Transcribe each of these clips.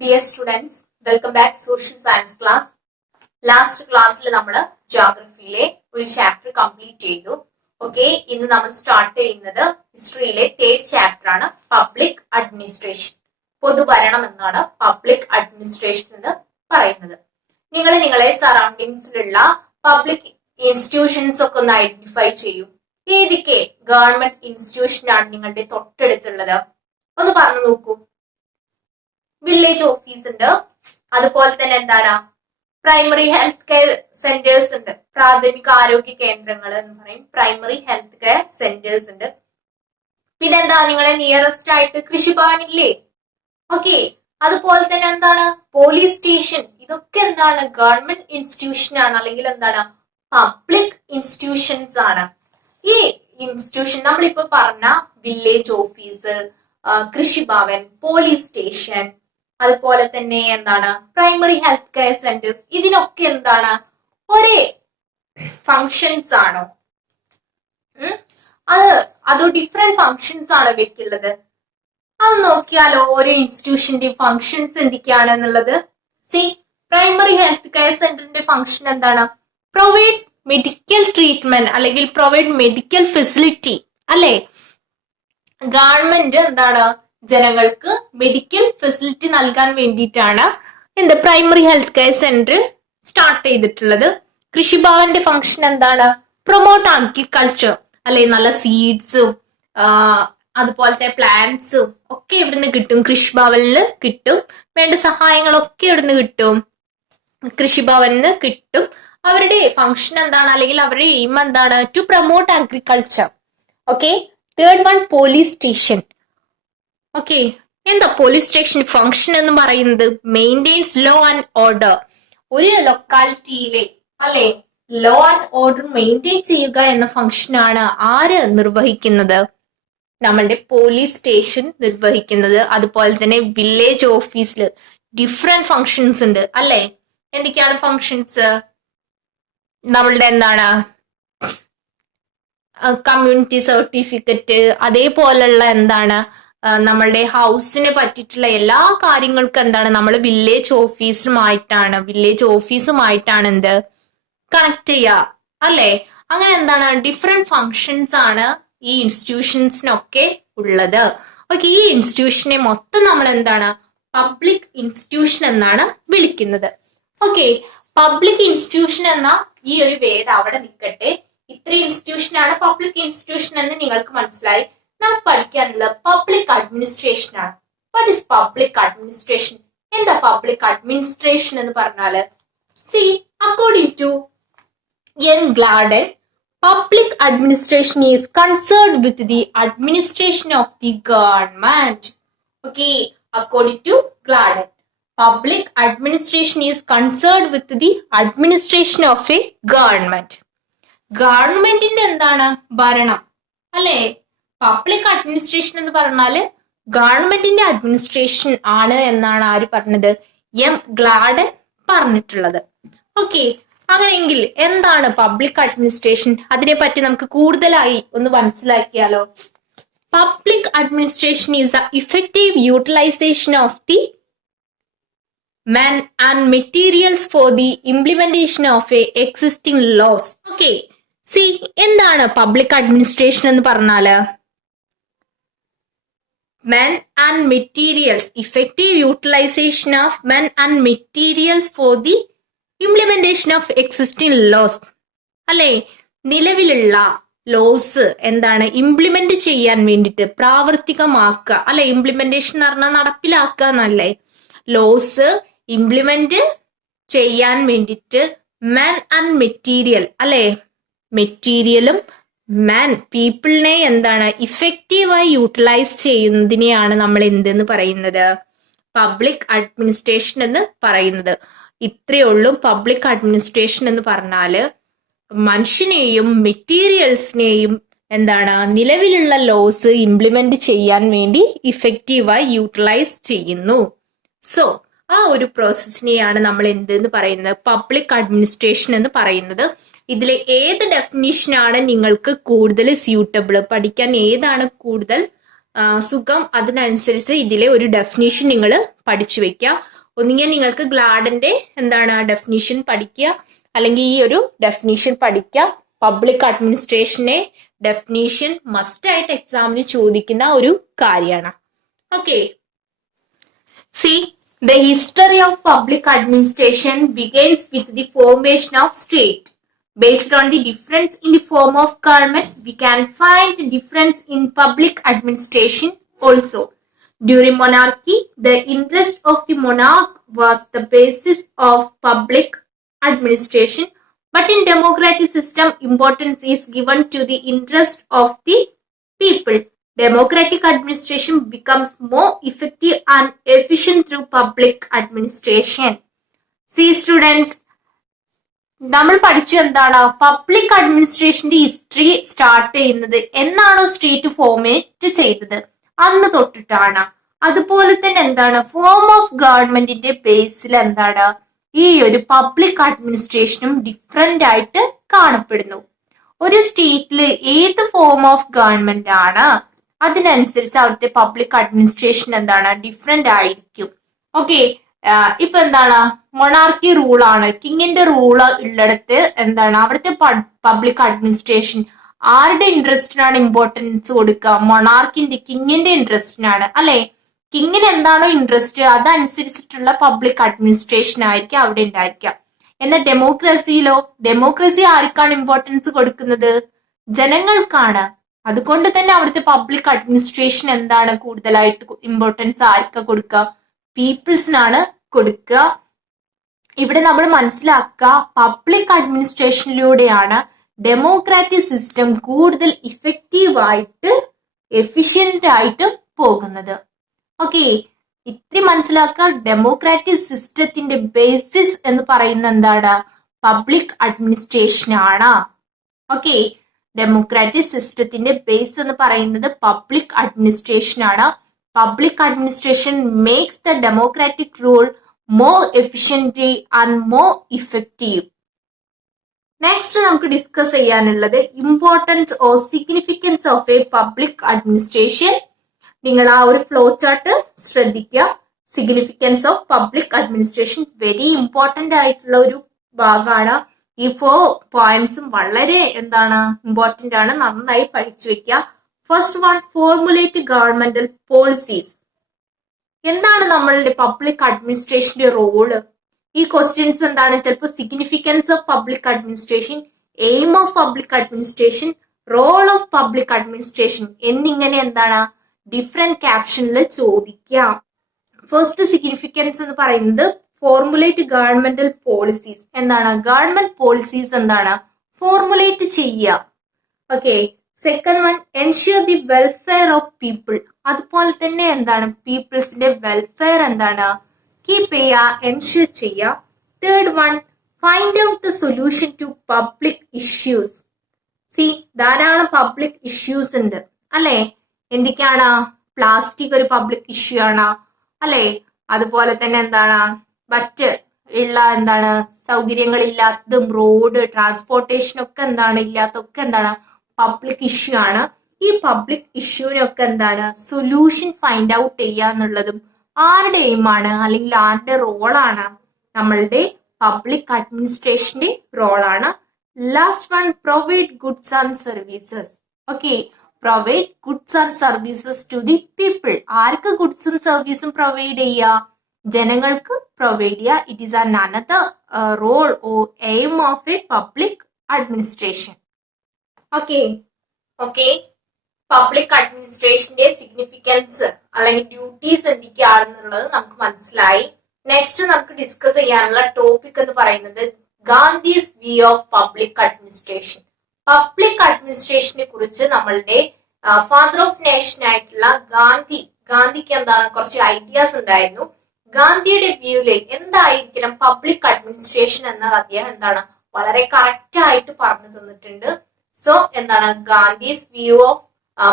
Dear students, welcome back social science class. Last ക്ലാസ്സിൽ നമ്മൾ ജോഗ്രഫിയിലെ ഒരു ചാപ്റ്റർ കംപ്ലീറ്റ് ചെയ്തു. ഓക്കെ, ഇന്ന് നമ്മൾ സ്റ്റാർട്ട് ചെയ്യുന്നത് ഹിസ്റ്ററിയിലെ തേർഡ് ചാപ്റ്റർ ആണ്, പബ്ലിക് അഡ്മിനിസ്ട്രേഷൻ. പൊതുഭരണം എന്നാണ് പബ്ലിക് അഡ്മിനിസ്ട്രേഷൻ എന്ന് പറയുന്നത്. നിങ്ങൾ നിങ്ങളെ സറൗണ്ടിങ്സിലുള്ള പബ്ലിക് ഇൻസ്റ്റിറ്റ്യൂഷൻസ് ഒക്കെ ഒന്ന് ഐഡന്റിഫൈ ചെയ്യൂ. ഏതൊക്കെ ഗവൺമെന്റ് ഇൻസ്റ്റിറ്റ്യൂഷൻ ആണ് നിങ്ങളുടെ തൊട്ടടുത്തുള്ളത് ഒന്ന് പറഞ്ഞു നോക്കൂ. വില്ലേജ് ഓഫീസ് ഉണ്ട്, അതുപോലെ തന്നെ എന്താണ് പ്രൈമറി ഹെൽത്ത് കെയർ സെന്റേഴ്സ് ഉണ്ട്, പ്രാഥമിക ആരോഗ്യ കേന്ദ്രങ്ങൾ എന്ന് പറയും, പ്രൈമറി ഹെൽത്ത് കെയർ സെന്റേഴ്സ് ഉണ്ട്. പിന്നെ എന്താ നിങ്ങളെ നിയറസ്റ്റ് ആയിട്ട് കൃഷിഭവൻ ഇല്ലേ? ഓക്കെ, അതുപോലെ തന്നെ എന്താണ് പോലീസ് സ്റ്റേഷൻ. ഇതൊക്കെ എന്താണ് ഗവൺമെന്റ് ഇൻസ്റ്റിറ്റ്യൂഷൻ ആണ്, അല്ലെങ്കിൽ എന്താണ് പബ്ലിക് ഇൻസ്റ്റിറ്റ്യൂഷൻസ് ആണ്. ഈ ഇൻസ്റ്റിറ്റ്യൂഷൻ നമ്മളിപ്പോ പറഞ്ഞ വില്ലേജ് ഓഫീസ്, കൃഷിഭവൻ, പോലീസ് സ്റ്റേഷൻ, അതുപോലെ തന്നെ എന്താണ് പ്രൈമറി ഹെൽത്ത് കെയർ സെന്റേഴ്സ്, ഇതിനൊക്കെ എന്താണ് ഒരേ ഫങ്ഷൻസ് ആണോ? അത് ഡിഫറെന്റ് ഫങ്ഷൻസ് ആണ് വെക്കുള്ളത്. അത് നോക്കിയാലോ ഓരോ ഇൻസ്റ്റിറ്റ്യൂഷന്റെ ഫങ്ഷൻസ് എന്തൊക്കെയാണെന്നുള്ളത്. സി, പ്രൈമറി ഹെൽത്ത് കെയർ സെന്ററിന്റെ ഫങ്ഷൻ എന്താണ്? പ്രൊവൈഡ് മെഡിക്കൽ ട്രീറ്റ്മെന്റ് അല്ലെങ്കിൽ പ്രൊവൈഡ് മെഡിക്കൽ ഫെസിലിറ്റി അല്ലെ. ഗവൺമെന്റ് എന്താണ് ജനങ്ങൾക്ക് മെഡിക്കൽ ഫെസിലിറ്റി നൽകാൻ വേണ്ടിയിട്ടാണ് എന്ത് primary health care centre start ചെയ്തിട്ടുള്ളത്. കൃഷിഭവന്റെ ഫംഗ്ഷൻ എന്താണ്? പ്രൊമോട്ട് അഗ്രികൾച്ചർ അല്ലെ. നല്ല സീഡ്സും അതുപോലത്തെ പ്ലാന്റ്സും ഒക്കെ ഇവിടുന്ന് കിട്ടും, കൃഷിഭവനില് കിട്ടും. വേണ്ട സഹായങ്ങളൊക്കെ ഇവിടുന്ന് കിട്ടും, കൃഷിഭവനിന്ന് കിട്ടും. അവരുടെ ഫംഗ്ഷൻ എന്താണ്, അല്ലെങ്കിൽ അവരുടെ എയിം എന്താണ്? To promote agriculture. Okay, third one police station. Okay, എന്താ പോലീസ് സ്റ്റേഷൻ ഫംഗ്ഷൻ എന്ന് പറയുന്നത്? Maintains law and order. ഒരു ലൊക്കാലിറ്റിയിലെ അല്ലെ ലോ ആൻഡ് ഓർഡർ മെയിൻറ്റെയിൻ ചെയ്യുക എന്ന ഫംഗ്ഷനാണ് ആര് നിർവഹിക്കുന്നത്? നമ്മളുടെ പോലീസ് സ്റ്റേഷൻ നിർവഹിക്കുന്നത്. അതുപോലെ തന്നെ വില്ലേജ് ഓഫീസിൽ ഡിഫറെന്റ് ഫങ്ഷൻസ് ഉണ്ട് അല്ലെ. എന്തൊക്കെയാണ് ഫങ്ഷൻസ്? നമ്മളുടെ എന്താണ് കമ്മ്യൂണിറ്റി സർട്ടിഫിക്കറ്റ്, അതേപോലുള്ള എന്താണ് നമ്മളുടെ ഹൗസിനെ പറ്റിയിട്ടുള്ള എല്ലാ കാര്യങ്ങൾക്കും എന്താണ് നമ്മൾ വില്ലേജ് ഓഫീസുമായിട്ടാണ് എന്ത് കണക്ട് ചെയ്യുക അല്ലെ. അങ്ങനെ എന്താണ് ഡിഫറെന്റ് ഫങ്ഷൻസ് ആണ് ഈ ഇൻസ്റ്റിറ്റ്യൂഷൻസിനൊക്കെ ഉള്ളത്. ഓക്കെ, ഈ ഇൻസ്റ്റിറ്റ്യൂഷനെ മൊത്തം നമ്മൾ എന്താണ് പബ്ലിക് ഇൻസ്റ്റിറ്റ്യൂഷൻ എന്നാണ് വിളിക്കുന്നത്. ഓക്കെ, പബ്ലിക് ഇൻസ്റ്റിറ്റ്യൂഷൻ എന്ന ഈ ഒരു വേർഡ് അവിടെ നിൽക്കട്ടെ. ഇത്ര ഇൻസ്റ്റിറ്റ്യൂഷൻ ആണ് പബ്ലിക് ഇൻസ്റ്റിറ്റ്യൂഷൻ എന്ന് നിങ്ങൾക്ക് മനസ്സിലായി. നമുക്ക് പഠിക്കാനുള്ള പബ്ലിക് അഡ്മിനിസ്ട്രേഷൻ ആണ്. What is public administration? എന്താ പബ്ലിക് അഡ്മിനിസ്ട്രേഷൻ എന്ന് പറഞ്ഞാല്? See, according to N Gladden, public administration is concerned with the administration of the government. Okay, according to Gladden, public administration is concerned with the administration of a government. ഗവൺമെന്റിന്റെ എന്താണ് ഭരണം അല്ലെ. Public administration എന്ന് പറഞ്ഞാല് ഗവൺമെന്റിന്റെ administration ആണ് എന്നാണ് ആര് പറഞ്ഞത്? എം ഗ്ലാഡൻ പറഞ്ഞിട്ടുള്ളത്. ഓക്കെ, അങ്ങനെയെങ്കിൽ എന്താണ് പബ്ലിക് അഡ്മിനിസ്ട്രേഷൻ? അതിനെപ്പറ്റി നമുക്ക് കൂടുതലായി ഒന്ന് മനസ്സിലാക്കിയാലോ. Public administration is the effective utilisation of the men and materials for the implementation of a existing laws. Okay, see, എന്താണ് പബ്ലിക് അഡ്മിനിസ്ട്രേഷൻ എന്ന് പറഞ്ഞാല്? men and materials, effective utilization of men and materials for the implementation of existing laws അല്ലെ. നിലവിലുള്ള loss എന്താണ് implement ചെയ്യാൻ വേണ്ടിയിട്ട്, പ്രാവർത്തികമാക്കുക അല്ലെ. Implementation എന്ന് പറഞ്ഞാൽ നടപ്പിലാക്കുക എന്നല്ലേ. ലോസ് ഇംപ്ലിമെന്റ് ചെയ്യാൻ വേണ്ടിയിട്ട് മാൻ ആൻഡ് മെറ്റീരിയൽ അല്ലെ. മെറ്റീരിയലും മാൻ പീപ്പിളിനെ എന്താണ് ഇഫക്റ്റീവായി യൂട്ടിലൈസ് ചെയ്യുന്നതിനെയാണ് നമ്മൾ എന്തെന്ന് പറയുന്നത്? പബ്ലിക് അഡ്മിനിസ്ട്രേഷൻ എന്ന് പറയുന്നത്. ഇത്രയേ ഉള്ളൂ. പബ്ലിക് അഡ്മിനിസ്ട്രേഷൻ എന്ന് പറഞ്ഞാല് മനുഷ്യനെയും മെറ്റീരിയൽസിനെയും എന്താണ് നിലവിലുള്ള ലോസ് ഇംപ്ലിമെന്റ് ചെയ്യാൻ വേണ്ടി ഇഫക്റ്റീവായി യൂട്ടിലൈസ് ചെയ്യുന്നു. സോ ആ ഒരു പ്രോസസ്സിനെയാണ് നമ്മൾ എന്തെന്ന് പറയുന്നത്? പബ്ലിക് അഡ്മിനിസ്ട്രേഷൻ എന്ന് പറയുന്നത്. ഇതിലെ ഏത് ഡെഫിനിഷനാണ് നിങ്ങൾക്ക് കൂടുതൽ സ്യൂട്ടബിൾ, പഠിക്കാൻ ഏതാണ് കൂടുതൽ സുഖം, അതിനനുസരിച്ച് ഇതിലെ ഒരു ഡെഫിനേഷൻ നിങ്ങൾ പഠിച്ചു വെക്കുക. ഒന്നുകിൽ നിങ്ങൾക്ക് ഗ്ലാഡിന്റെ എന്താണ് ഡെഫിനേഷൻ പഠിക്കുക, അല്ലെങ്കിൽ ഈ ഒരു ഡെഫിനേഷൻ പഠിക്കുക. പബ്ലിക് അഡ്മിനിസ്ട്രേഷനെ ഡെഫിനേഷൻ മസ്റ്റ് ആയിട്ട് എക്സാമിന് ചോദിക്കുന്ന ഒരു കാര്യമാണ്. Okay, C the history of public administration begins with the formation of state. Based on the difference in the form of government, we can find difference in public administration also. During monarchy, the interest of the monarch was the basis of public administration, but in democratic system, importance is given to the interest of the people. Democratic administration becomes more effective and efficient through public administration. See students, നമ്മൾ പഠിച്ചു എന്താണ് public അഡ്മിനിസ്ട്രേഷന്റെ history start ചെയ്യുന്നത് എന്നാണോ state format ചെയ്തത് അന്ന് തൊട്ടിട്ടാണ്. അതുപോലെ തന്നെ എന്താണ് ഫോം ഓഫ് ഗവൺമെന്റിന്റെ ബേസിൽ എന്താണ് ഈ ഒരു പബ്ലിക് അഡ്മിനിസ്ട്രേഷനും ഡിഫറെന്റ് ആയിട്ട് കാണപ്പെടുന്നു. ഒരു സ്റ്റേറ്റിൽ ഏത് ഫോം ഓഫ് ഗവൺമെന്റ് ആണ് അതിനനുസരിച്ച് അവിടുത്തെ പബ്ലിക് അഡ്മിനിസ്ട്രേഷൻ എന്താണ് ഡിഫറെന്റ് ആയിരിക്കും. ഓക്കെ, ഇപ്പൊ എന്താണ് മൊണാർക്കി റൂളാണ്, കിങ്ങിന്റെ റൂള് ഉള്ളിടത്ത് എന്താണ് അവിടുത്തെ പബ്ലിക് അഡ്മിനിസ്ട്രേഷൻ ആരുടെ ഇൻട്രസ്റ്റിനാണ് ഇമ്പോർട്ടൻസ് കൊടുക്കുക? മൊണാർക്കിന്റെ, കിങ്ങിന്റെ ഇൻട്രസ്റ്റിനാണ് അല്ലെ. കിങ്ങിന് എന്താണോ ഇൻട്രസ്റ്റ് അതനുസരിച്ചിട്ടുള്ള പബ്ലിക് അഡ്മിനിസ്ട്രേഷൻ ആയിരിക്കും അവിടെ ഉണ്ടായിരിക്കുക. എന്നാൽ ഡെമോക്രസിയിലോ, ഡെമോക്രസി ആർക്കാണ് ഇമ്പോർട്ടൻസ് കൊടുക്കുന്നത്? ജനങ്ങൾക്കാണ്. അതുകൊണ്ട് തന്നെ അവിടുത്തെ പബ്ലിക് അഡ്മിനിസ്ട്രേഷൻ എന്താണ് കൂടുതലായിട്ട് ഇമ്പോർട്ടൻസ് ആർക്കാ കൊടുക്കുക? പീപ്പിൾസിനാണ് കൊടുക്കുക. ഇവിടെ നമ്മൾ മനസ്സിലാക്കുക പബ്ലിക് അഡ്മിനിസ്ട്രേഷനിലൂടെയാണ് ഡെമോക്രാറ്റിക് സിസ്റ്റം കൂടുതൽ ഇഫക്റ്റീവായിട്ട് എഫിഷ്യന്റ് ആയിട്ട് പോകുന്നത്. ഓക്കെ, ഇത്രയും മനസ്സിലാക്കുക. ഡെമോക്രാറ്റിക് സിസ്റ്റത്തിന്റെ ബേസിസ് എന്ന് പറയുന്നത് എന്താണ്? പബ്ലിക് അഡ്മിനിസ്ട്രേഷൻ ആണ്. ഓക്കെ, ഡെമോക്രാറ്റിക് സിസ്റ്റത്തിന്റെ ബേസ് എന്ന് പറയുന്നത് പബ്ലിക് അഡ്മിനിസ്ട്രേഷൻ ആണ്. Public administration makes the democratic rule more efficiently and more effective. Next നമുക്ക് ഡിസ്കസ് ചെയ്യാനുള്ളത് importance or significance of a public administration. നിങ്ങൾ ആ ഒരു ഫ്ലോ ചാർട്ട് ശ്രദ്ധിക്കുക. Significance of public administration very important ആയിട്ടുള്ള ഒരു ഭാഗമാണ്. ഈ 4 പോയിന്റ്സും വളരെ എന്താണ് ഇമ്പോർട്ടന്റ് ആണ്, നന്നായി പഠിച്ചു വെക്കുക. First one, formulate governmental policies. എന്താണ് നമ്മളുടെ പബ്ലിക് അഡ്മിനിസ്ട്രേഷന്റെ റോള്? ഈ ക്വസ്റ്റ്യൻസ് എന്താണ്? ചിലപ്പോൾ significance of public administration, aim of public administration, role of public administration എന്നിങ്ങനെ എന്താണ് ഡിഫറെന്റ് ക്യാപ്ഷനിൽ ചോദിക്കാം. ഫസ്റ്റ് സിഗ്നിഫിക്കൻസ് എന്ന് പറയുന്നത് ഫോർമുലേറ്റ് ഗവൺമെന്റൽ പോളിസീസ്. എന്താണ് ഗവൺമെന്റ് പോളിസീസ് എന്താണ് ഫോർമുലേറ്റ് ചെയ്യുക. Okay, second one, ensure the welfare of people. അതുപോലെ തന്നെ എന്താണ് പീപ്പിൾസിന്റെ വെൽഫെയർ എന്താണ് കീപ്പ് ചെയ്യുക, എൻഷ്യൂർ ചെയ്യുക. Third one, find out the solution to public issues. See, ധാരാളം പബ്ലിക് ഇഷ്യൂസ് ഉണ്ട് അല്ലെ. എന്തൊക്കെയാണ്? പ്ലാസ്റ്റിക് ഒരു പബ്ലിക് ഇഷ്യൂ ആണ് അല്ലെ. അതുപോലെ തന്നെ എന്താണ് മറ്റ് ഉള്ള എന്താണ് സൗകര്യങ്ങളില്ലാത്തതും റോഡ് ട്രാൻസ്പോർട്ടേഷൻ ഒക്കെ എന്താണ് ഇല്ലാത്തൊക്കെ എന്താണ് പബ്ലിക് ഇഷ്യൂ ആണ്. ഈ പബ്ലിക് ഇഷ്യൂവിനൊക്കെ എന്താണ് സൊല്യൂഷൻ ഫൈൻഡ് ഔട്ട് ചെയ്യുക എന്നുള്ളതും ആരുടെ എയിമാണ് അല്ലെങ്കിൽ ആരുടെ റോളാണ്? നമ്മളുടെ പബ്ലിക് അഡ്മിനിസ്ട്രേഷന്റെ റോളാണ്. Last one, provide goods and services. Okay, provide goods and services to the people. ആർക്ക് ഗുഡ്സും സർവീസും പ്രൊവൈഡ് ചെയ്യുക? ജനങ്ങൾക്ക് പ്രൊവൈഡ് ചെയ്യുക. It is another role or aim of a public administration. Okay okay, public അഡ്മിനിസ്ട്രേഷന്റെ സിഗ്നിഫിക്കൻസ് അല്ലെങ്കിൽ ഡ്യൂട്ടീസ് എന്തൊക്കെയാണെന്നുള്ളത് നമുക്ക് മനസ്സിലായി. നെക്സ്റ്റ് നമുക്ക് ഡിസ്കസ് ചെയ്യാനുള്ള ടോപ്പിക് എന്ന് പറയുന്നത് Gandhi's view of public administration. Public അഡ്മിനിസ്ട്രേഷനെ കുറിച്ച് നമ്മളുടെ ഫാദർ ഓഫ് നേഷൻ ആയിട്ടുള്ള ഗാന്ധിക്ക് എന്താണ് കുറച്ച് ഐഡിയാസ് ഉണ്ടായിരുന്നു. ഗാന്ധിയുടെ വ്യൂല് എന്തായിരിക്കണം പബ്ലിക് അഡ്മിനിസ്ട്രേഷൻ എന്നത് അദ്ദേഹം എന്താണ് വളരെ കറക്റ്റ് ആയിട്ട് പറഞ്ഞു തന്നിട്ടുണ്ട്. സോ എന്താണ് Gandhi's view of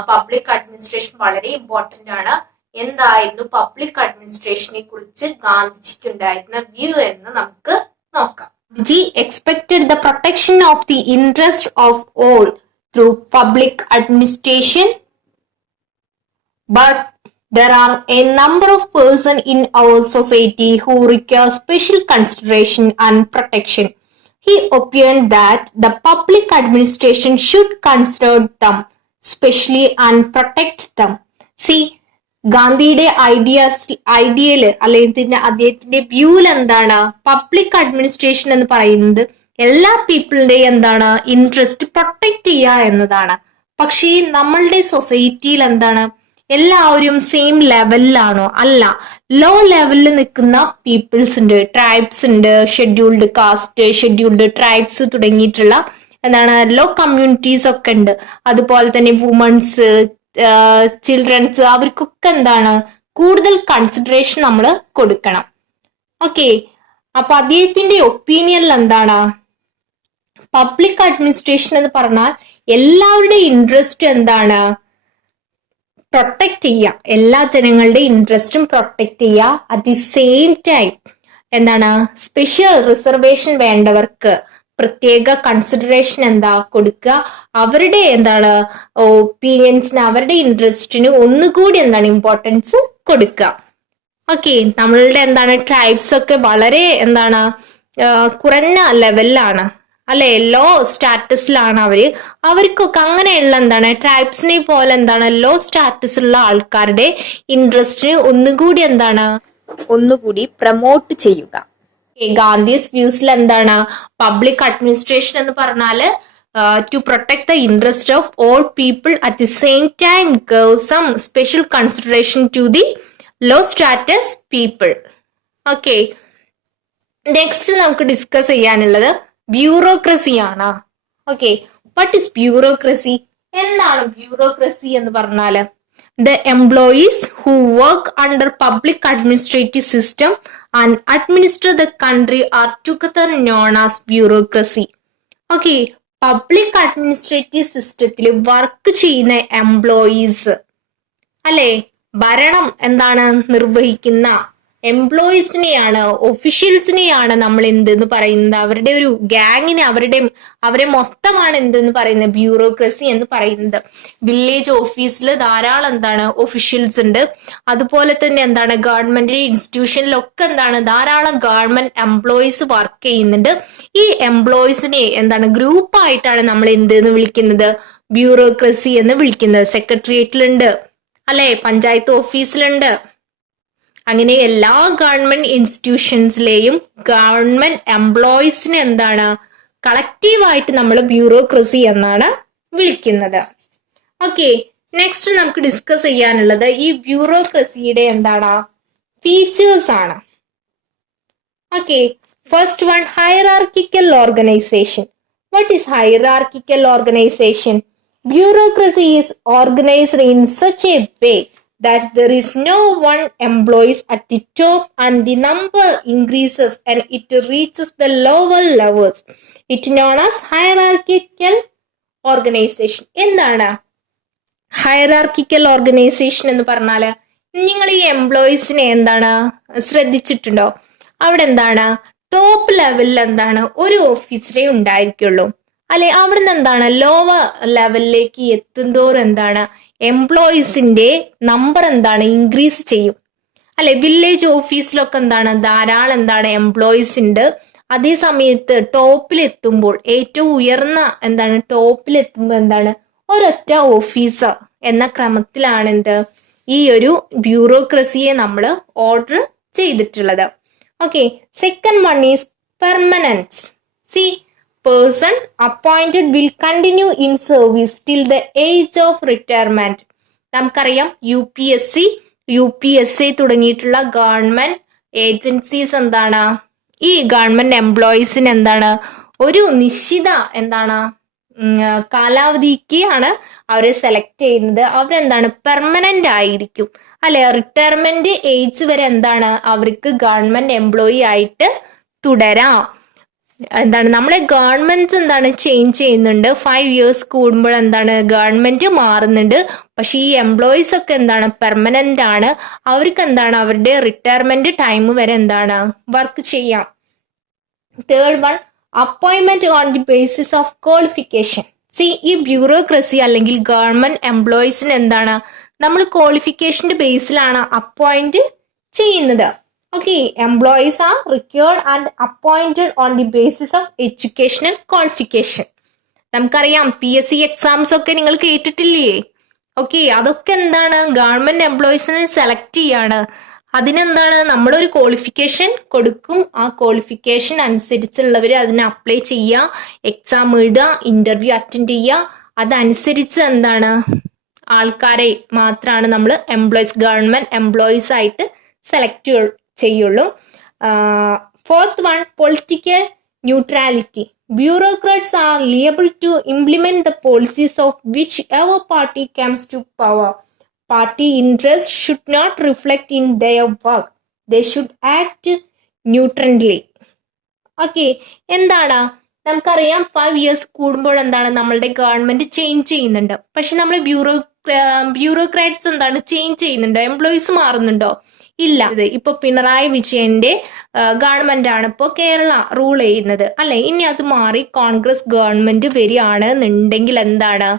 public administration വളരെ ഇമ്പോർട്ടന്റ് ആണ്. എന്തായിരുന്നു പബ്ലിക് അഡ്മിനിസ്ട്രേഷനെ കുറിച്ച് ഗാന്ധിജിക്ക് ഉണ്ടായിരുന്ന വ്യൂ എന്ന് നമുക്ക് നോക്കാം. Gandhiji expected the protection of the interest of all through public administration. but there are a number of persons in our society who require special consideration and protection. He opined that the public administration should consider them specially and protect them. See, ഗാന്ധിയുടെ ideal അല്ലെങ്കിൽ അദ്ദേഹത്തിന്റെ വ്യൂവിൽ എന്താണ് public administration എന്ന് പറയുന്നത് എല്ലാ പീപ്പിളിന്റെയും എന്താണ് interest protect ചെയ്യുക എന്നതാണ്. പക്ഷേ നമ്മളുടെ സൊസൈറ്റിയിൽ എന്താണ് എല്ലാവരും സെയിം ലെവലിലാണോ? അല്ല. ലോ ലെവലിൽ നിൽക്കുന്ന പീപ്പിൾസ് ഉണ്ട്, ട്രൈബ്സ് ഉണ്ട്, ഷെഡ്യൂൾഡ് കാസ്റ്റ്, ഷെഡ്യൂൾഡ് ട്രൈബ്സ് തുടങ്ങിയിട്ടുള്ള എന്താണ് ലോ കമ്മ്യൂണിറ്റീസ് ഒക്കെ ഉണ്ട്. അതുപോലെ തന്നെ വുമൺസ്, ചിൽഡ്രൻസ്, അവർക്കൊക്കെ എന്താണ് കൂടുതൽ കൺസിഡറേഷൻ നമ്മൾ കൊടുക്കണം. ഓക്കെ, അപ്പൊ അദ്ദേഹത്തിന്റെ ഒപ്പീനിയനിൽ എന്താണ് പബ്ലിക് അഡ്മിനിസ്ട്രേഷൻ എന്ന് പറഞ്ഞാൽ എല്ലാവരുടെയും ഇൻട്രസ്റ്റ് എന്താണ് പ്രൊട്ടക്ട് ചെയ്യുക, എല്ലാ ജനങ്ങളുടെ ഇൻട്രസ്റ്റും പ്രൊട്ടക്ട് ചെയ്യുക. അറ്റ് ദി സെയിം ടൈം എന്താണ് സ്പെഷ്യൽ റിസർവേഷൻ വേണ്ടവർക്ക് പ്രത്യേക കൺസിഡറേഷൻ എന്താ കൊടുക്കുക, അവരുടെ എന്താണ് ഒപ്പീനിയൻസിന്, അവരുടെ ഇൻട്രസ്റ്റിന് ഒന്നുകൂടി എന്താണ് ഇമ്പോർട്ടൻസ് കൊടുക്കുക. ഓക്കെ, നമ്മളുടെ എന്താണ് ട്രൈബ്സ് ഒക്കെ വളരെ എന്താണ് കുറഞ്ഞ ലെവലിലാണ് അല്ലെ, ലോ സ്റ്റാറ്റസിലാണ് അവർക്കൊക്കെ അങ്ങനെയുള്ള എന്താണ് ട്രൈബ്സിനെ പോലെ എന്താണ് ലോ സ്റ്റാറ്റസിലുള്ള ആൾക്കാരുടെ ഇൻട്രസ്റ്റിന് ഒന്നുകൂടി പ്രൊമോട്ട് ചെയ്യുക. ഗാന്ധിയസ് വ്യൂസിൽ എന്താണ് പബ്ലിക് അഡ്മിനിസ്ട്രേഷൻ എന്ന് പറഞ്ഞാല് to protect the interest of all people at the same time give some special consideration to the low status people. Okay, next നമുക്ക് ഡിസ്കസ് ചെയ്യാനുള്ളത് ബ്യൂറോക്രസിയാണ്. Okay, what is bureaucracy? എന്താണ് ബ്യൂറോക്രസി എന്ന് പറഞ്ഞാല് the employees who work under public administrative system and administer the country are together known as bureaucracy. Okay, public administrative സിസ്റ്റത്തിൽ work ചെയ്യുന്ന employees അല്ലെ, ഭരണം എന്താണ് നിർവഹിക്കുന്ന എംപ്ലോയീസിനെയാണ്, ഒഫീഷ്യൽസിനെയാണ് നമ്മൾ എന്തെന്ന് പറയുന്നത്, അവരുടെ ഒരു ഗാങ്ങിനെ, അവരെ മൊത്തമാണ് എന്തെന്ന് പറയുന്നത് ബ്യൂറോക്രസി എന്ന് പറയുന്നത്. വില്ലേജ് ഓഫീസിൽ ധാരാളം എന്താണ് ഒഫീഷ്യൽസ് ഉണ്ട്. അതുപോലെ തന്നെ എന്താണ് ഗവൺമെന്റ് ഇൻസ്റ്റിറ്റ്യൂഷനിലൊക്കെ എന്താണ് ധാരാളം ഗവൺമെന്റ് എംപ്ലോയീസ് വർക്ക് ചെയ്യുന്നുണ്ട്. ഈ എംപ്ലോയീസിനെ എന്താണ് ഗ്രൂപ്പായിട്ടാണ് നമ്മൾ എന്തെന്ന് വിളിക്കുന്നത്, ബ്യൂറോക്രസി എന്ന് വിളിക്കുന്നത്. സെക്രട്ടേറിയറ്റിലുണ്ട് അല്ലെ, പഞ്ചായത്ത് ഓഫീസിലുണ്ട്. അങ്ങനെ എല്ലാ ഗവൺമെന്റ് ഇൻസ്റ്റിറ്റ്യൂഷൻസിലെയും ഗവൺമെന്റ് എംപ്ലോയീസിനെ എന്താണ് കളക്റ്റീവായിട്ട് നമ്മൾ ബ്യൂറോക്രസി എന്നാണ് വിളിക്കുന്നത്. ഓക്കെ, നെക്സ്റ്റ് നമുക്ക് ഡിസ്കസ് ചെയ്യാനുള്ളത് ഈ ബ്യൂറോക്രസിയുടെ എന്താണ് ഫീച്ചേഴ്സ് ആണ്. Okay, first one, hierarchical organisation. What is hierarchical organisation? Bureaucracy is organized in such a way that there is no one employees at the top and the number increases and it reaches the lower levels. It known as hierarchical organization. എന്താണ് hierarchical organisation എന്ന് പറഞ്ഞാല്, നിങ്ങൾ ഈ എംപ്ലോയീസിനെ എന്താണ് ശ്രദ്ധിച്ചിട്ടുണ്ടോ? അവിടെ എന്താണ് top ലെവലിൽ എന്താണ് ഒരു ഓഫീസറേ ഉണ്ടായിരിക്കുള്ളൂ അല്ലെ. അവിടുന്ന് എന്താണ് ലോവർ ലെവലിലേക്ക് എത്തുന്തോറും എന്താണ് എംപ്ലോയീസിന്റെ നമ്പർ എന്താണ് ഇൻക്രീസ് ചെയ്യും അല്ലെ. വില്ലേജ് ഓഫീസിലൊക്കെ എന്താണ് ധാരാളം എന്താണ് എംപ്ലോയീസ് ഉണ്ട്. അതേ സമയത്ത് ടോപ്പിലെത്തുമ്പോൾ, ഏറ്റവും ഉയർന്ന എന്താണ് ടോപ്പിലെത്തുമ്പോൾ എന്താണ് ഒരൊറ്റ ഓഫീസർ എന്ന ക്രമത്തിലാണ് ഈ ഒരു ബ്യൂറോക്രസിയെ നമ്മൾ ഓർഡർ ചെയ്തിട്ടുള്ളത്. Okay, second one is permanence. C, person appointed will continue in service till the age of retirement. നമുക്കറിയാം UPSC തുടങ്ങിയിട്ടുള്ള ഗവൺമെന്റ് ഏജൻസീസ് എന്താണ് ഈ ഗവൺമെന്റ് എംപ്ലോയീസിന് എന്താണ് ഒരു നിശ്ചിത എന്താണ് കാലാവധിക്ക് ആണ് അവരെ സെലക്ട് ചെയ്യുന്നത്. അവരെന്താണ് പെർമനന്റ് ആയിരിക്കും അല്ലെ. റിട്ടയർമെന്റ് ഏജ് വരെ എന്താണ് അവർക്ക് ഗവൺമെന്റ് എംപ്ലോയി ആയിട്ട് തുടരാം. എന്താണ് നമ്മളെ ഗവൺമെന്റ് എന്താണ് ചേഞ്ച് ചെയ്യുന്നുണ്ട്. 5 years കൂടുമ്പോൾ എന്താണ് ഗവൺമെന്റ് മാറുന്നുണ്ട്. പക്ഷെ ഈ എംപ്ലോയീസ് ഒക്കെ എന്താണ് പെർമനന്റ് ആണ്. അവർക്ക് എന്താണ് അവരുടെ റിട്ടയർമെന്റ് ടൈം വരെ എന്താണ് വർക്ക് ചെയ്യാം. Third one, appointment on the basis of qualification. C, ഈ ബ്യൂറോക്രസി അല്ലെങ്കിൽ ഗവൺമെന്റ് എംപ്ലോയീസിന് എന്താണ് നമ്മൾ ക്വാളിഫിക്കേഷന്റെ ബേസിലാണ് അപ്പോയിന്റ് ചെയ്യുന്നത്. Okay, employees are required and appointed on the basis of educational qualification. നമുക്കറിയാം PSC എക്സാംസ് ഒക്കെ നിങ്ങൾ കേട്ടിട്ടില്ലേ? ഓക്കെ, അതൊക്കെ എന്താണ്, ഗവൺമെന്റ് എംപ്ലോയീസിനെ സെലക്ട് ചെയ്യാണ്. അതിനെന്താണ്, നമ്മളൊരു ക്വാളിഫിക്കേഷൻ കൊടുക്കും, ആ ക്വാളിഫിക്കേഷൻ അനുസരിച്ചുള്ളവർ അതിനെ അപ്ലൈ ചെയ്യുക, എക്സാം എഴുതുക, ഇന്റർവ്യൂ അറ്റൻഡ് ചെയ്യുക. അതനുസരിച്ച് എന്താണ്, ആൾക്കാരെ മാത്രമാണ് നമ്മൾ ഗവൺമെന്റ് എംപ്ലോയീസ് ആയിട്ട് സെലക്ട് ചെയ്യുള്ളൂ. Fourth one, political neutrality. Bureaucrats are liable to implement the policies of whichever party comes to power. Party interests should not reflect in their work. They should act neutrally. Okay, എന്താണ്, നമുക്കറിയാം 5 years കൂടുമ്പോൾ എന്താണ് നമ്മളുടെ government change ചെയ്യുന്നുണ്ട്. പക്ഷെ നമ്മൾ bureaucrats എന്താണ് change ചെയ്യുന്നുണ്ടോ? എംപ്ലോയീസ് മാറുന്നുണ്ടോ? ഇല്ല. ഇപ്പൊ പിണറായി വിജയന്റെ ഗവൺമെന്റ് ആണ് ഇപ്പോ കേരള റൂൾ ചെയ്യുന്നത്, അല്ലെ? ഇനി അത് മാറി കോൺഗ്രസ് ഗവൺമെന്റ് വരികയാണെന്നുണ്ടെങ്കിൽ എന്താണ്,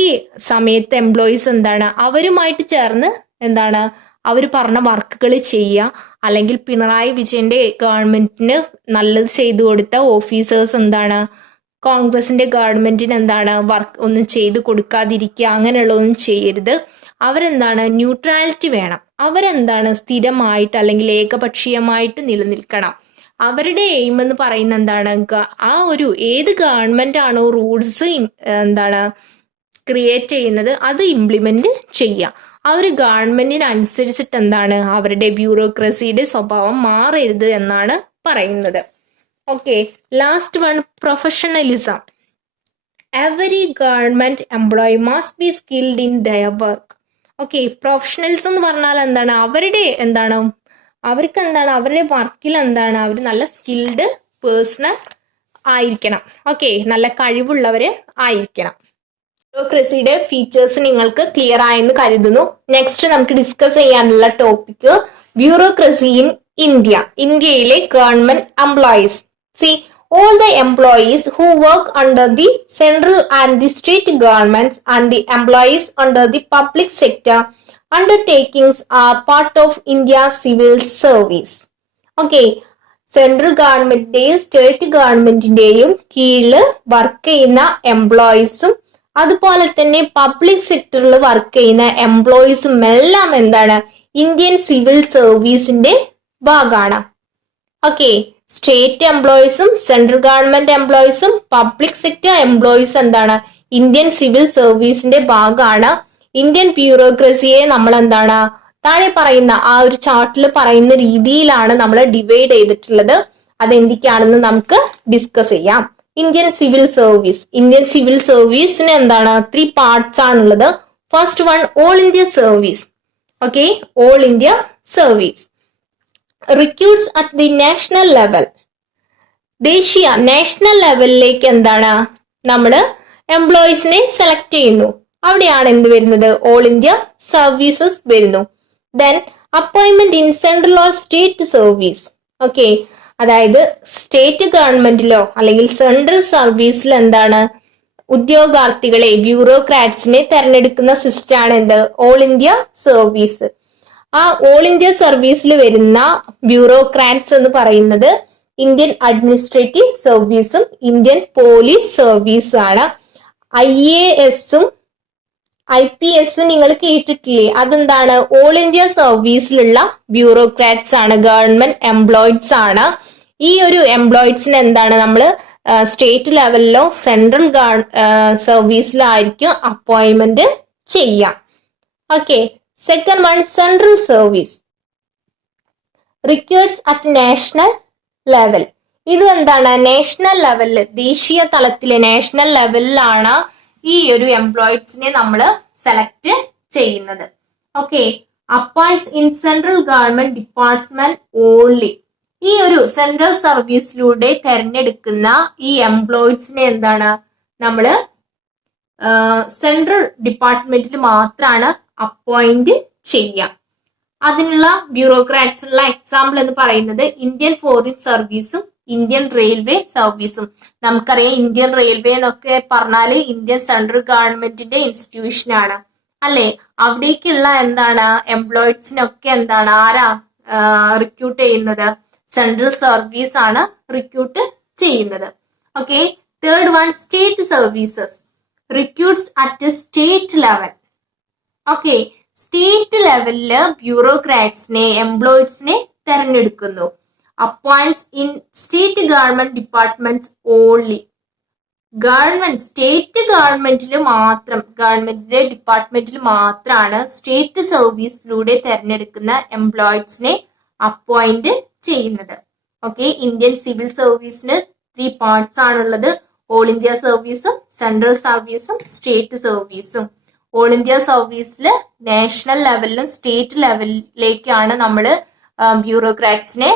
ഈ സമയത്ത് എംപ്ലോയീസ് എന്താണ്, അവരുമായിട്ട് ചേർന്ന് എന്താണ്, അവർ പറഞ്ഞ വർക്കുകൾ ചെയ്യുക. അല്ലെങ്കിൽ പിണറായി വിജയന്റെ ഗവൺമെന്റിന് നല്ലത് ചെയ്തു കൊടുത്ത ഓഫീസേഴ്സ് എന്താണ്, കോൺഗ്രസിന്റെ ഗവൺമെന്റിന് എന്താണ്, വർക്ക് ഒന്നും ചെയ്തു കൊടുക്കാതിരിക്കുക, അങ്ങനെയുള്ളതൊന്നും ചെയ്യരുത്. അവരെന്താണ്, ന്യൂട്രാലിറ്റി വേണം. അവരെന്താണ്, സ്ഥിരമായിട്ട് അല്ലെങ്കിൽ ഏകപക്ഷീയമായിട്ട് നിലനിൽക്കണം. അവരുടെ എയിം എന്ന് പറയുന്നത് എന്താണ്, ആ ഒരു ഏത് ഗവൺമെന്റ് ആണോ റൂൾസ് എന്താണ് ക്രിയേറ്റ് ചെയ്യുന്നത് അത് ഇംപ്ലിമെന്റ് ചെയ്യുക. ആ ഒരു ഗവൺമെന്റിന് അനുസരിച്ചിട്ട് എന്താണ്, അവരുടെ ബ്യൂറോക്രസിയുടെ സ്വഭാവം മാറരുത് എന്നാണ് പറയുന്നത്. Okay, last one, professionalism. Every government employee must be skilled in their work. Okay, professionals എന്ന് പറഞ്ഞാൽ എന്താണ്, അവരുടെ എന്താണ്, അവർക്ക് എന്താണ്, അവരുടെ വർക്കിൽ എന്താണ്, അവർ നല്ല സ്കിൽഡ് പേഴ്സണൽ ആയിരിക്കണം. ഓക്കെ, നല്ല കഴിവുള്ളവര് ആയിരിക്കണം. ബ്യൂറോക്രസിയുടെ ഫീച്ചേഴ്സ് നിങ്ങൾക്ക് ക്ലിയർ ആയെന്ന് കരുതുന്നു. നെക്സ്റ്റ് നമുക്ക് ഡിസ്കസ് ചെയ്യാനുള്ള ടോപ്പിക് ബ്യൂറോക്രസി ഇൻ ഇന്ത്യ. ഇന്ത്യയിലെ government employees. C, all the employees who work under the central and the state governments and the employees under the public sector undertakings are part of India's civil service. Okay, central ഗവൺമെന്റിന്റെയും state ഗവൺമെന്റിന്റെയും കീഴിൽ work ചെയ്യുന്ന എംപ്ലോയീസും അതുപോലെ തന്നെ public സെക്ടറിൽ work ചെയ്യുന്ന എംപ്ലോയീസും എല്ലാം എന്താണ്, ഇന്ത്യൻ സിവിൽ സർവീസിന്റെ ഭാഗമാണ്. ഓക്കെ, സ്റ്റേറ്റ് എംപ്ലോയീസും സെൻട്രൽ ഗവൺമെന്റ് എംപ്ലോയീസും പബ്ലിക് സെക്ടർ എംപ്ലോയീസ് എന്താണ്, ഇന്ത്യൻ സിവിൽ സർവീസിന്റെ ഭാഗമാണ്. ഇന്ത്യൻ ബ്യൂറോക്രസിയെ നമ്മൾ എന്താണ്, താഴെ പറയുന്ന ആ ഒരു ചാർട്ടിൽ പറയുന്ന രീതിയിലാണ് നമ്മൾ ഡിവൈഡ് ചെയ്തിട്ടുള്ളത്. അതെന്തൊക്കെയാണെന്ന് നമുക്ക് ഡിസ്കസ് ചെയ്യാം. Indian civil service. Indian civil സർവീസിന് എന്താണ്, 3 പാർട്സ് ആണുള്ളത്. First one, all India service. Okay, all India service. Recruits at the national level. ദേശീയ നാഷണൽ ലെവലിലേക്ക് എന്താണ്, നമ്മൾ എംപ്ലോയീസിനെ സെലക്ട് ചെയ്യുന്നു. അവിടെയാണ് എന്ത് വരുന്നത്, ഓൾ ഇന്ത്യ സർവീസസ് വരുന്നു. Then appointment in central or state service. Okay, അതായത് സ്റ്റേറ്റ് ഗവൺമെന്റിലോ അല്ലെങ്കിൽ സെൻട്രൽ സർവീസിൽ എന്താണ്, ഉദ്യോഗാർത്ഥികളെ ബ്യൂറോക്രാറ്റ്സിനെ തെരഞ്ഞെടുക്കുന്ന സിസ്റ്റം ആണ് എന്ത്, ഓൾ ഇന്ത്യ സർവീസ്. ആ ഓൾ ഇന്ത്യ സർവീസിൽ വരുന്ന ബ്യൂറോക്രാറ്റ്സ് എന്ന് പറയുന്നത് ഇന്ത്യൻ അഡ്മിനിസ്ട്രേറ്റീവ് സർവീസും ഇന്ത്യൻ പോലീസ് സർവീസും ആണ്. IASഉം IPSഉം നിങ്ങൾ കേട്ടിട്ടില്ലേ? അതെന്താണ്, ഓൾ ഇന്ത്യ സർവീസിലുള്ള ബ്യൂറോക്രാറ്റ്സ് ആണ്, ഗവൺമെന്റ് എംപ്ലോയീസ് ആണ്. ഈ ഒരു എംപ്ലോയീസിന് എന്താണ്, നമ്മൾ സ്റ്റേറ്റ് ലെവലിലോ സെൻട്രൽ സർവീസിലായിരിക്കും അപ്പോയിന്റ്മെന്റ് ചെയ്യാം. Okay, second one, central service. Recruits at national level. ഇത് എന്താണ്, നാഷണൽ ലെവലിൽ, ദേശീയ തലത്തിലെ നാഷണൽ ലെവലിലാണ് ഈ ഒരു എംപ്ലോയീസിനെ നമ്മൾ സെലക്ട് ചെയ്യുന്നത്. Okay, appoints in central government department only. ഈ ഒരു സെൻട്രൽ സർവീസിലൂടെ തെരഞ്ഞെടുക്കുന്ന ഈ എംപ്ലോയീസിനെ എന്താണ്, നമ്മള് സെൻട്രൽ ഡിപ്പാർട്ട്മെന്റിൽ മാത്രമാണ് അപ്പോയിന്റ് ചെയ്യുക. അതിനുള്ള ബ്യൂറോക്രാറ്റ്സിനുള്ള എക്സാമ്പിൾ എന്ന് പറയുന്നത് ഇന്ത്യൻ ഫോറിൻ സർവീസും ഇന്ത്യൻ റെയിൽവേ സർവീസും. നമുക്കറിയാം ഇന്ത്യൻ റെയിൽവേ എന്നൊക്കെ പറഞ്ഞാല് ഇന്ത്യൻ സെൻട്രൽ ഗവൺമെന്റിന്റെ ഇൻസ്റ്റിറ്റ്യൂഷൻ ആണ്, അല്ലെ? അവിടേക്കുള്ള എന്താണ് എംപ്ലോയീസിനൊക്കെ എന്താണ് ആരാ റിക്രൂട്ട് ചെയ്യുന്നത്? സെൻട്രൽ സർവീസ് ആണ് റിക്രൂട്ട് ചെയ്യുന്നത്. Okay. Third one, state services recruits at state level. Okay. State ലെവലില് ബ്യൂറോക്രാറ്റ്സിനെ എംപ്ലോയീസിനെ തെരഞ്ഞെടുക്കുന്നു. Appoints in state government departments only. Government state ഗവൺമെന്റിൽ മാത്രം, ഗവൺമെന്റിന്റെ ഡിപ്പാർട്ട്മെന്റിൽ മാത്രമാണ് സ്റ്റേറ്റ് സർവീസിലൂടെ തെരഞ്ഞെടുക്കുന്ന എംപ്ലോയീസിനെ അപ്പോയിന്റ് ചെയ്യുന്നത്. ഓക്കെ. ഇന്ത്യൻ സിവിൽ സർവീസിന് 3 പാർട്സ് ആണുള്ളത്. ഓൾ ഇന്ത്യ സർവീസും, സെൻട്രൽ സർവീസും, സ്റ്റേറ്റ് സർവീസും. ഓൾ ഇന്ത്യ സർവീസിൽ നാഷണൽ ലെവലിലും സ്റ്റേറ്റ് ലെവലിലേക്കാണ് നമ്മൾ ബ്യൂറോക്രാറ്റ്സിനെ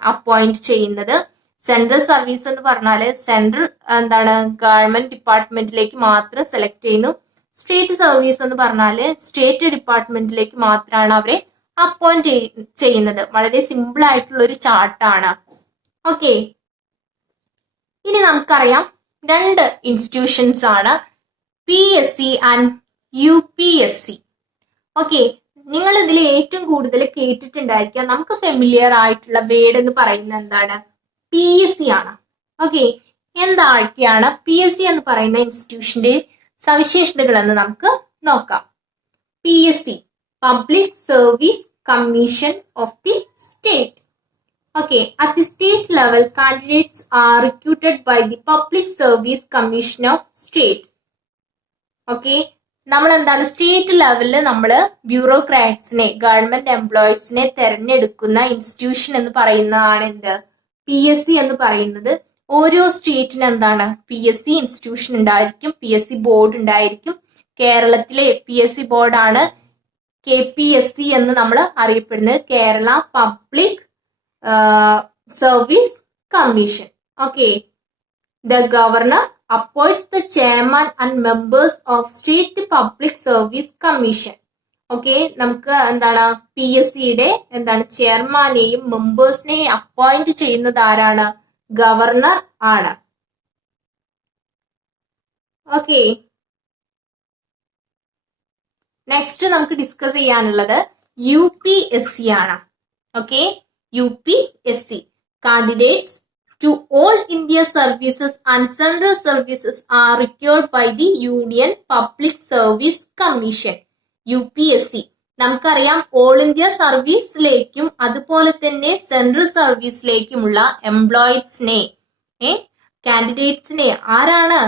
അപ്പോയിന്റ് ചെയ്യുന്നത്. സെൻട്രൽ സർവീസ് എന്ന് പറഞ്ഞാൽ സെൻട്രൽ എന്താണ് ഗവൺമെന്റ് ഡിപ്പാർട്ട്മെന്റിലേക്ക് മാത്രം സെലക്ട് ചെയ്യുന്നു. സ്റ്റേറ്റ് സർവീസ് എന്ന് പറഞ്ഞാൽ സ്റ്റേറ്റ് ഡിപ്പാർട്ട്മെന്റിലേക്ക് മാത്രമാണ് അവരെ അപ്പോയിന്റ് ചെയ്യുന്നത്. വളരെ സിമ്പിൾ ആയിട്ടുള്ള ഒരു ചാർട്ടാണ്. ഓക്കെ. ഇനി നമുക്കറിയാം 2 ഇൻസ്റ്റിറ്റ്യൂഷൻസ് ആണ് PSC ആൻഡ് UPSC. ഓക്കെ. നിങ്ങൾ ഇതിൽ ഏറ്റവും കൂടുതൽ കേട്ടിട്ടുണ്ടായിരിക്കുക, നമുക്ക് ഫെമിലിയർ ആയിട്ടുള്ള വേർഡ് എന്ന് പറയുന്നത് എന്താണ്? PSC ആണ്. ഓക്കെ. എന്തൊക്കെയാണ് PSC എന്ന് പറയുന്ന ഇൻസ്റ്റിറ്റ്യൂഷന്റെ സവിശേഷതകൾ എന്ന് നമുക്ക് നോക്കാം. PSC, public service commission of the state. Okay, at the state level, candidates are recruited by the Public Service Commission of State. Okay, നമ്മൾ എന്താണ് സ്റ്റേറ്റ് ലെവലിൽ നമ്മൾ ബ്യൂറോക്രാറ്റ്സിനെ, ഗവൺമെന്റ് എംപ്ലോയീസിനെ തെരഞ്ഞെടുക്കുന്ന ഇൻസ്റ്റിറ്റ്യൂഷൻ എന്ന് പറയുന്നതാണ് എന്ത്? PSC എന്ന് പറയുന്നത്. ഓരോ സ്റ്റേറ്റിന് എന്താണ് PSC ഇൻസ്റ്റിറ്റ്യൂഷൻ ഉണ്ടായിരിക്കും, PSC ബോർഡ് ഉണ്ടായിരിക്കും. കേരളത്തിലെ PSC ബോർഡാണ് KPSC എന്ന് നമ്മൾ അറിയപ്പെടുന്നത്, Kerala public Service Commission. Okay. The governor appoints the chairman and members of State Public Service Commission. Okay. നമുക്ക് എന്താണ് PSCയുടെ എന്താണ് ചെയർമാനെയും മെമ്പേഴ്സിനെയും അപ്പോയിന്റ് ചെയ്യുന്നത് ആരാണ്? ഗവർണർ ആണ്. ഓക്കെ. നെക്സ്റ്റ് നമുക്ക് ഡിസ്കസ് ചെയ്യാനുള്ളത് UPSC ആണ്. Okay. UPSC. Candidates to all India services and central services are recruited by the Union Public Service Commission. UPSC. നമുക്കറിയാം ഓൾ ഇന്ത്യ സർവീസിലേക്കും അതുപോലെ തന്നെ സെൻട്രൽ സർവീസിലേക്കുമുള്ള എംപ്ലോയീസിനെ കാൻഡിഡേറ്റ്സിനെ ആരാണ്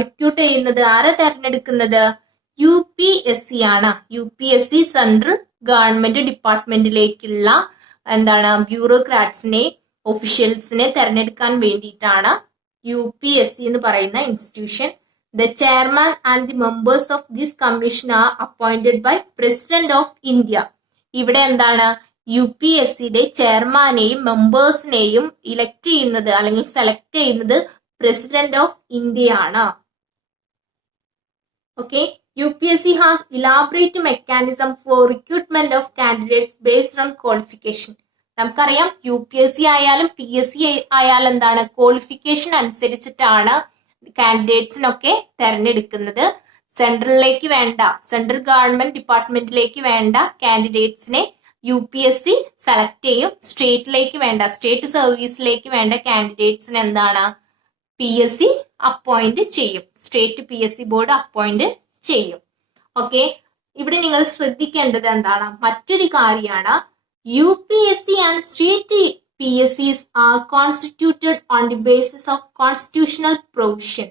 റിക്രൂട്ട് ചെയ്യുന്നത്? ആരാ തെരഞ്ഞെടുക്കുന്നത്? UPSC ആണ്. UPSC സെൻട്രൽ ഗവൺമെന്റ് ഡിപ്പാർട്ട്മെന്റിലേക്കുള്ള എന്താണ് ബ്യൂറോക്രാറ്റ്സിനെ, ഒഫീഷ്യൽസിനെ തെരഞ്ഞെടുക്കാൻ വേണ്ടിയിട്ടാണ് UPSC എന്ന് പറയുന്ന institution. The chairman and the members of this commission are appointed by president of India. ഇവിടെ എന്താണ് UPSCയുടെ ചെയർമാനെയും മെമ്പേഴ്സിനെയും ഇലക്ട് ചെയ്യുന്നത് അല്ലെങ്കിൽ സെലക്ട് ചെയ്യുന്നത് പ്രസിഡന്റ് ഓഫ് ഇന്ത്യ ആണ്. Okay. UPSC has elaborate mechanism for recruitment of candidates based on qualification. നമുക്കറിയാം UPSC ആയാലും PSC ആയാലും എന്താണ് ക്വാളിഫിക്കേഷൻ അനുസരിച്ചിട്ടാണ് കാൻഡിഡേറ്റ്സിനൊക്കെ തെരഞ്ഞെടുക്കുന്നത്. സെൻട്രലിലേക്ക് വേണ്ട, സെൻട്രൽ ഗവൺമെന്റ് ഡിപ്പാർട്ട്മെന്റിലേക്ക് വേണ്ട കാൻഡിഡേറ്റ്സിനെ UPSC സെലക്ട് ചെയ്യും. സ്റ്റേറ്റിലേക്ക് വേണ്ട, സ്റ്റേറ്റ് സർവീസിലേക്ക് വേണ്ട കാൻഡിഡേറ്റ്സിന് എന്താണ് PSC അപ്പോയിന്റ് ചെയ്യും. സ്റ്റേറ്റ് PSC ബോർഡ് അപ്പോയിന്റ് ചെയ്യും. ഓക്കെ. ഇവിടെ നിങ്ങൾ ശ്രദ്ധിക്കേണ്ടത് എന്താണ്? മറ്റൊരു കാര്യമാണ് UPSC and state PSCs are constituted on the basis of constitutional provision.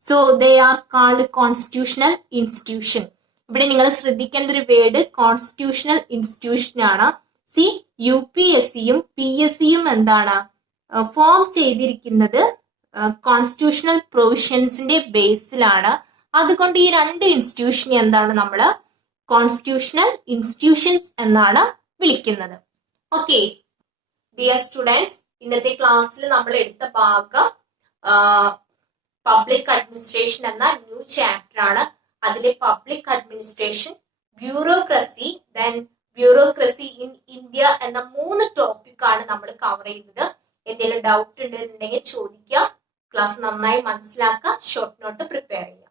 So they are called constitutional institution. ഇവിടെ നിങ്ങൾ ശ്രദ്ധിക്കേണ്ട ഒരു വേർഡ് കോൺസ്റ്റിറ്റ്യൂഷണൽ ഇൻസ്റ്റിറ്റ്യൂഷൻ ആണ്. UPSCയും PSCയും എന്താണ് ഫോം ചെയ്തിരിക്കുന്നത് കോൺസ്റ്റിറ്റ്യൂഷണൽ പ്രൊവിഷൻസിന്റെ ബേസിലാണ്. അതുകൊണ്ട് ഈ 2 ഇൻസ്റ്റിറ്റ്യൂഷനെ എന്താണ് നമ്മൾ കോൺസ്റ്റിറ്റ്യൂഷണൽ ഇൻസ്റ്റിറ്റ്യൂഷൻസ് എന്നാണ് വിളിക്കുന്നത്. ഓക്കെ. ഡിയർ സ്റ്റുഡൻസ്, ഇന്നത്തെ ക്ലാസ്സിൽ നമ്മൾ എടുത്ത ഭാഗം പബ്ലിക് അഡ്മിനിസ്ട്രേഷൻ എന്ന ന്യൂ ചാപ്റ്റർ ആണ്. അതിലെ public administration, bureaucracy, then bureaucracy in India എന്ന 3 ടോപ്പിക്കാണ് നമ്മൾ കവർ ചെയ്തത്. എന്തെങ്കിലും ഡൗട്ട് ഉണ്ടെന്നുണ്ടെങ്കിൽ ചോദിക്കുക. ക്ലാസ് നന്നായി മനസ്സിലാക്കുക. ഷോർട്ട് നോട്ട് പ്രിപ്പയർ ചെയ്യുക.